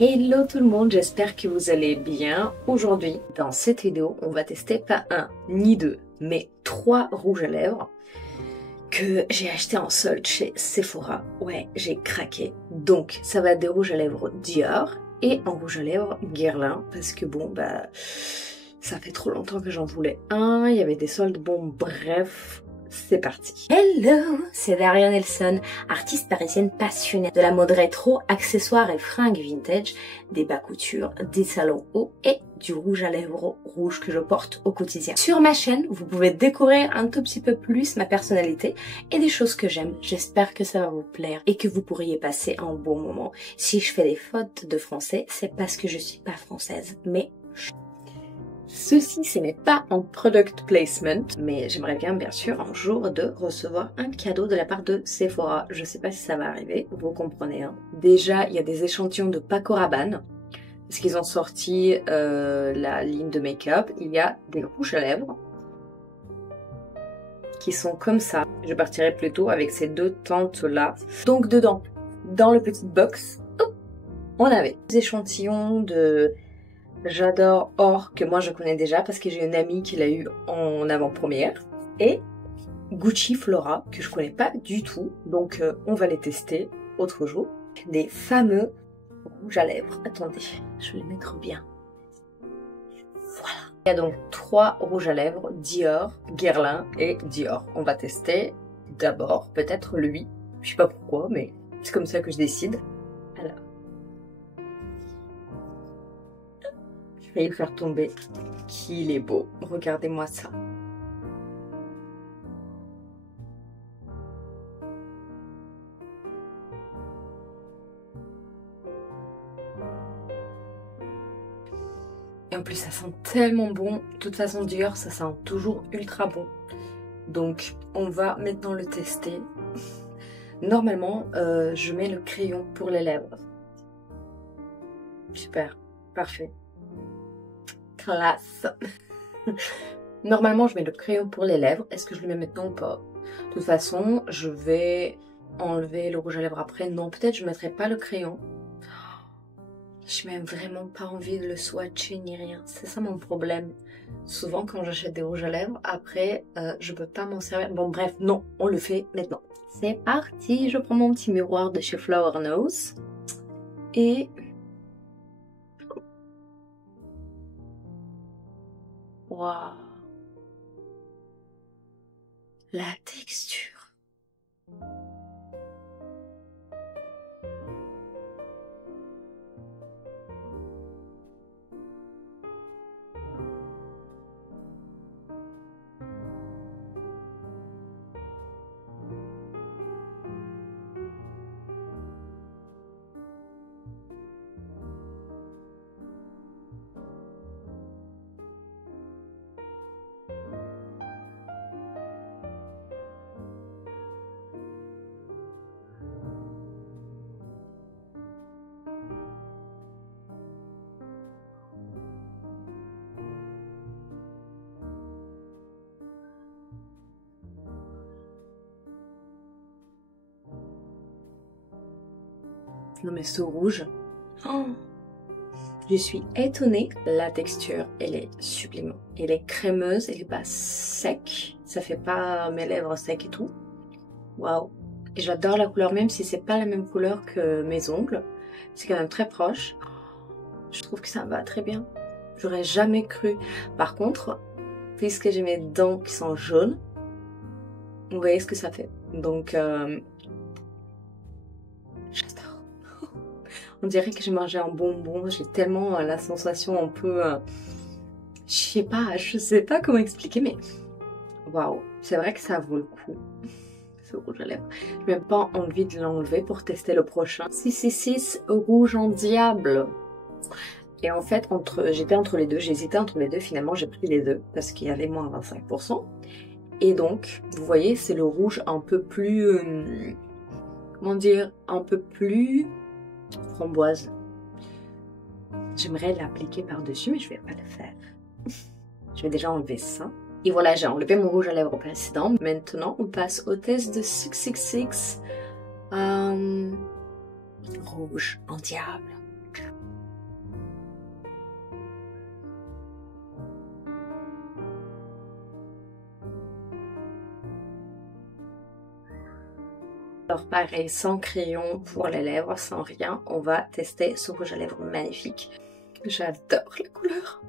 Hello tout le monde, j'espère que vous allez bien. Aujourd'hui, dans cette vidéo, on va tester pas un ni deux, mais 3 rouges à lèvres que j'ai acheté en solde chez Sephora. Ouais, j'ai craqué. Donc, ça va être des rouges à lèvres Dior et en rouge à lèvres Guerlain, parce que bon, ça fait trop longtemps que j'en voulais un, il y avait des soldes, bon bref... C'est parti. Hello, c'est Daria Nelson, artiste parisienne passionnée de la mode rétro, accessoires et fringues vintage, des bas coutures, des salons hauts et du rouge à lèvres rouge que je porte au quotidien. Sur ma chaîne, vous pouvez découvrir un tout petit peu plus ma personnalité et des choses que j'aime. J'espère que ça va vous plaire et que vous pourriez passer un bon moment. Si je fais des fautes de français, c'est parce que je suis pas française, mais... Ceci, ce n'est pas en product placement, mais j'aimerais bien sûr un jour de recevoir un cadeau de la part de Sephora. Je sais pas si ça va arriver, vous comprenez. Hein. Déjà, il y a des échantillons de Paco Rabanne, parce qu'ils ont sorti la ligne de make-up. Il y a des rouges à lèvres qui sont comme ça. Je partirai plutôt avec ces deux teintes-là. Donc dedans, dans le petit box, on avait des échantillons de... J'adore Or, que moi je connais déjà parce que j'ai une amie qui l'a eu en avant-première. Et Gucci Flora, que je connais pas du tout. Donc on va les tester autre jour. Des fameux rouges à lèvres. Attendez, je vais les mettre bien. Voilà. Il y a donc 3 rouges à lèvres, Dior, Guerlain et Dior. On va tester d'abord peut-être lui. Je sais pas pourquoi, mais c'est comme ça que je décide. Alors. Je vais le faire tomber. Qu'il est beau. Regardez-moi ça. Et en plus, ça sent tellement bon. De toute façon, Dior, ça sent toujours ultra bon. Donc, on va maintenant le tester. Normalement, je mets le crayon pour les lèvres. Super. Parfait. Classe. Normalement, je mets le crayon pour les lèvres. Est-ce que je le mets maintenant ou pas? De toute façon, je vais enlever le rouge à lèvres après. Non, peut-être je ne mettrai pas le crayon. Je n'ai même vraiment pas envie de le swatcher ni rien. C'est ça mon problème. Souvent, quand j'achète des rouges à lèvres, après, je peux pas m'en servir. Bon, bref, non, on le fait maintenant. C'est parti. Je prends mon petit miroir de chez Flower Nose. Et... waouh! La texture. Non mais ce rouge, oh, je suis étonnée. La texture, elle est sublime. Elle est crémeuse, elle est pas sec. Ça fait pas mes lèvres secs et tout. Waouh. Et j'adore la couleur, même si c'est pas la même couleur que mes ongles. C'est quand même très proche. Je trouve que ça va très bien. J'aurais jamais cru. Par contre, puisque j'ai mes dents qui sont jaunes, vous voyez ce que ça fait. Donc, j'adore. On dirait que j'ai mangé un bonbon. J'ai tellement la sensation un peu... je sais pas comment expliquer, mais... waouh, c'est vrai que ça vaut le coup. Ce rouge à lèvres. Je n'ai même pas envie de l'enlever pour tester le prochain. 666 rouge en diable. Et en fait, j'étais entre les deux. J'hésitais entre les deux. Finalement, j'ai pris les deux parce qu'il y avait moins 25%. Et donc, vous voyez, c'est le rouge un peu plus... comment dire? Un peu plus... framboise. J'aimerais l'appliquer par-dessus, mais je vais pas le faire. Je vais déjà enlever ça. Et voilà, j'ai enlevé mon rouge à lèvres précédent. Maintenant, on passe au test de 666. Rouge en diable. Alors pareil, sans crayon pour les lèvres, sans rien, on va tester ce rouge à lèvres magnifique. J'adore la couleur.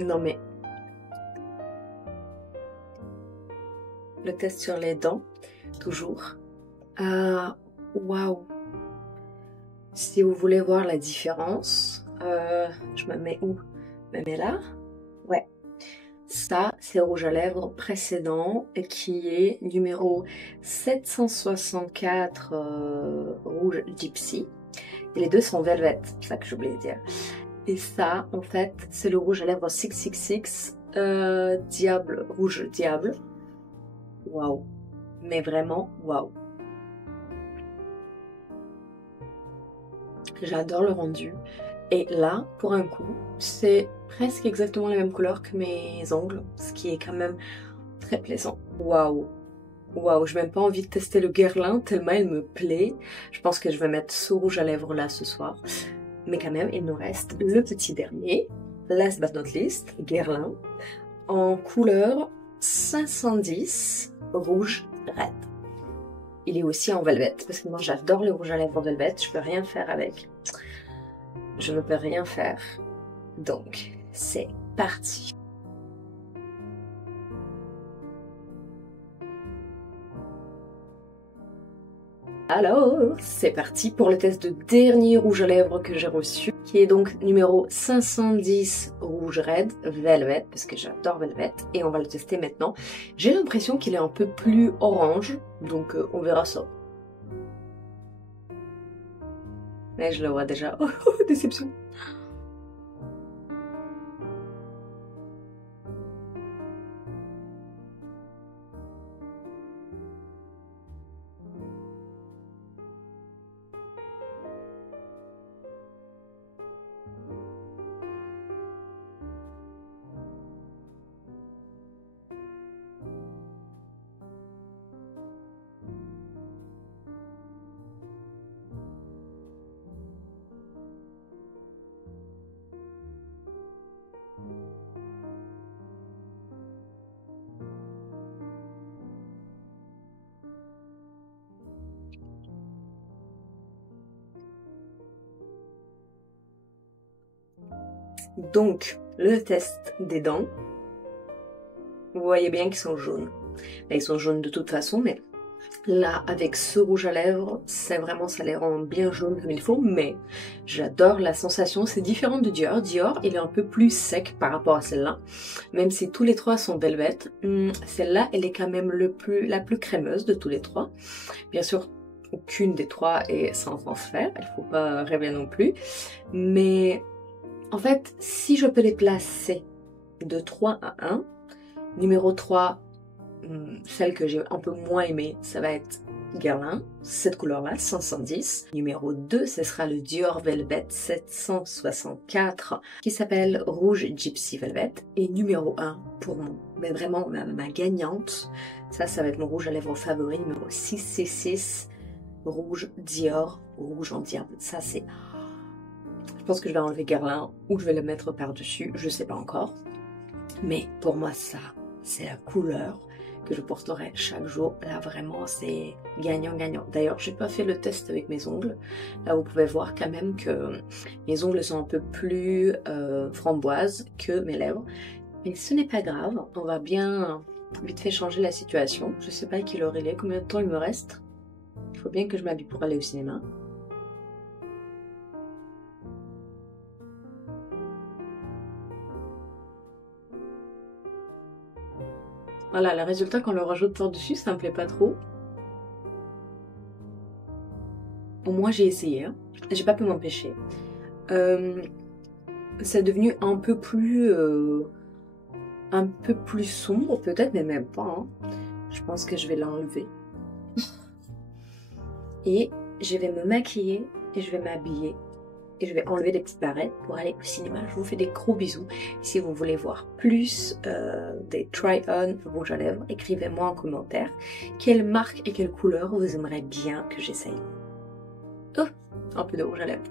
Non mais, le test sur les dents, toujours. Ah, waouh! Si vous voulez voir la différence, je me mets où? Je me mets là? Ouais. Ça, c'est le rouge à lèvres précédent qui est numéro 764 rouge Gypsy. Et les deux sont Velvet, c'est ça que j'oubliais de dire. Et ça, en fait, c'est le rouge à lèvres 666 Diable, rouge diable. Waouh! Mais vraiment, waouh! J'adore le rendu. Et là, pour un coup, c'est presque exactement la même couleur que mes ongles, ce qui est quand même très plaisant. Waouh! Waouh, j'ai même pas envie de tester le Guerlain tellement il me plaît. Je pense que je vais mettre ce rouge à lèvres là ce soir. Mais quand même, il nous reste le petit dernier, last but not least, Guerlain, en couleur 510 rouge red. Il est aussi en velvet, parce que moi j'adore les rouges à lèvres en velvet, je peux rien faire avec. Je ne peux rien faire. Donc, c'est parti. Alors, c'est parti pour le test de dernier rouge à lèvres que j'ai reçu, qui est donc numéro 510 rouge red velvet, parce que j'adore velvet, et on va le tester maintenant. J'ai l'impression qu'il est un peu plus orange, donc on verra ça. Mais je le vois déjà. Oh, déception. Donc, le test des dents. Vous voyez bien qu'ils sont jaunes. Là, ils sont jaunes de toute façon, mais là, avec ce rouge à lèvres, c'est vraiment, ça les rend bien jaunes comme il faut, mais j'adore la sensation. C'est différent de Dior. Dior, il est un peu plus sec par rapport à celle-là, même si tous les trois sont velvet. Celle-là, elle est quand même la plus crémeuse de tous les trois. Bien sûr, aucune des trois est sans transfert, il faut pas rêver non plus, mais en fait, si je peux les placer de 3 à 1, numéro 3, celle que j'ai un peu moins aimée, ça va être Guerlain, cette couleur-là, 510. Numéro 2, ce sera le Dior Velvet 764, qui s'appelle Rouge Gypsy Velvet. Et numéro 1, pour moi, mais vraiment ma gagnante, ça va être mon rouge à lèvres favori, numéro 666, Rouge Dior, Rouge en diable. Ça, c'est... Je pense que je vais enlever Guerlain ou je vais le mettre par-dessus, je sais pas encore. Mais pour moi, ça, c'est la couleur que je porterai chaque jour. Là, vraiment, c'est gagnant-gagnant. D'ailleurs, j'ai pas fait le test avec mes ongles. Là, vous pouvez voir quand même que mes ongles sont un peu plus framboises que mes lèvres. Mais ce n'est pas grave. On va bien vite fait changer la situation. Je sais pas à quelle heure il est, combien de temps il me reste. Il faut bien que je m'habille pour aller au cinéma. Voilà, le résultat quand on le rajoute par-dessus, ça me plaît pas trop. Au moins j'ai essayé, hein. J'ai pas pu m'empêcher. C'est devenu un peu plus sombre peut-être, mais même pas, hein. Je pense que je vais l'enlever. Et je vais me maquiller et je vais m'habiller. Et je vais enlever les petites barrettes pour aller au cinéma. Je vous fais des gros bisous. Si vous voulez voir plus des try-on rouge à lèvres, écrivez-moi en commentaire quelle marque et quelle couleur vous aimeriez bien que j'essaye. Oh, un peu de rouge à lèvres.